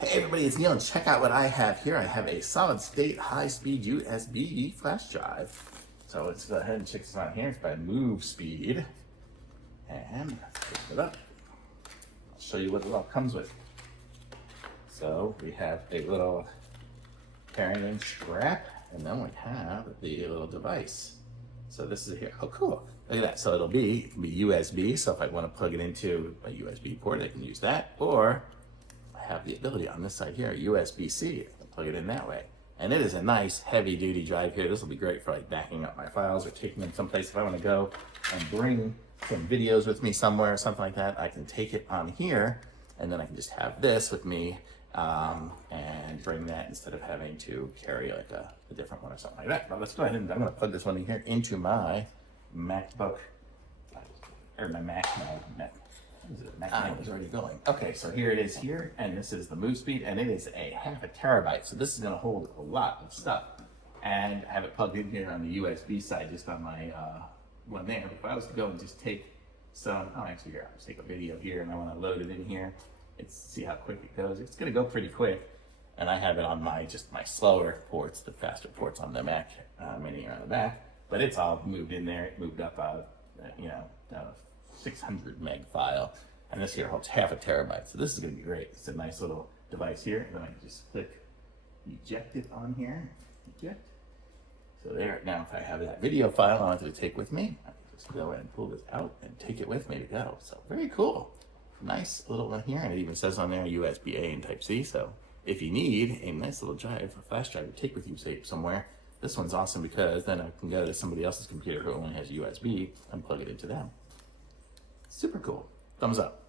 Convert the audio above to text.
Hey everybody, it's Neil, and check out what I have here. I have a solid state high-speed USB flash drive. So let's go ahead and check this out here. It's by MoveSpeed. And let's open it up. I'll show you what it all comes with. So we have a little carrying strap, and then we have the little device. So this is here. Oh, cool. Look at that. So it can be USB. So if I want to plug it into a USB port, I can use that. Or I have the ability on this side here, USB-C, plug it in that way. And it is a nice heavy duty drive here. This will be great for like backing up my files or taking them someplace. If I want to go and bring some videos with me somewhere or something like that, I can take it on here, and then I can just have this with me and bring that instead of having to carry like a different one or something like that. But let's go ahead and I'm going to plug this one in here into my MacBook, or my Mac. Mac is already going. Okay, so here it is here, and this is the MoveSpeed, and it is a 0.5 terabyte. So this is going to hold a lot of stuff. And I have it plugged in here on the USB side, just on my one there. If I was to go and just take some, actually here, I'll just take a video here, and I want to load it in here. See how quick it goes. It's going to go pretty quick. And I have it on my slower ports, the faster ports on the Mac Mini on the back. But it's all moved in there. It moved up, 600 meg file, and this here holds 0.5 terabyte. So this is going to be great. It's a nice little device here, and then I can just click eject it on here. Eject. So there. Now, if I have that video file I wanted to take with me, I can just go ahead and pull this out and take it with me to go. So very cool. Nice little one here, and it even says on there USB-A and Type-C. So if you need a nice little drive, a flash drive to take with you, say somewhere, this one's awesome because then I can go to somebody else's computer who only has USB and plug it into them. Super cool. Thumbs up.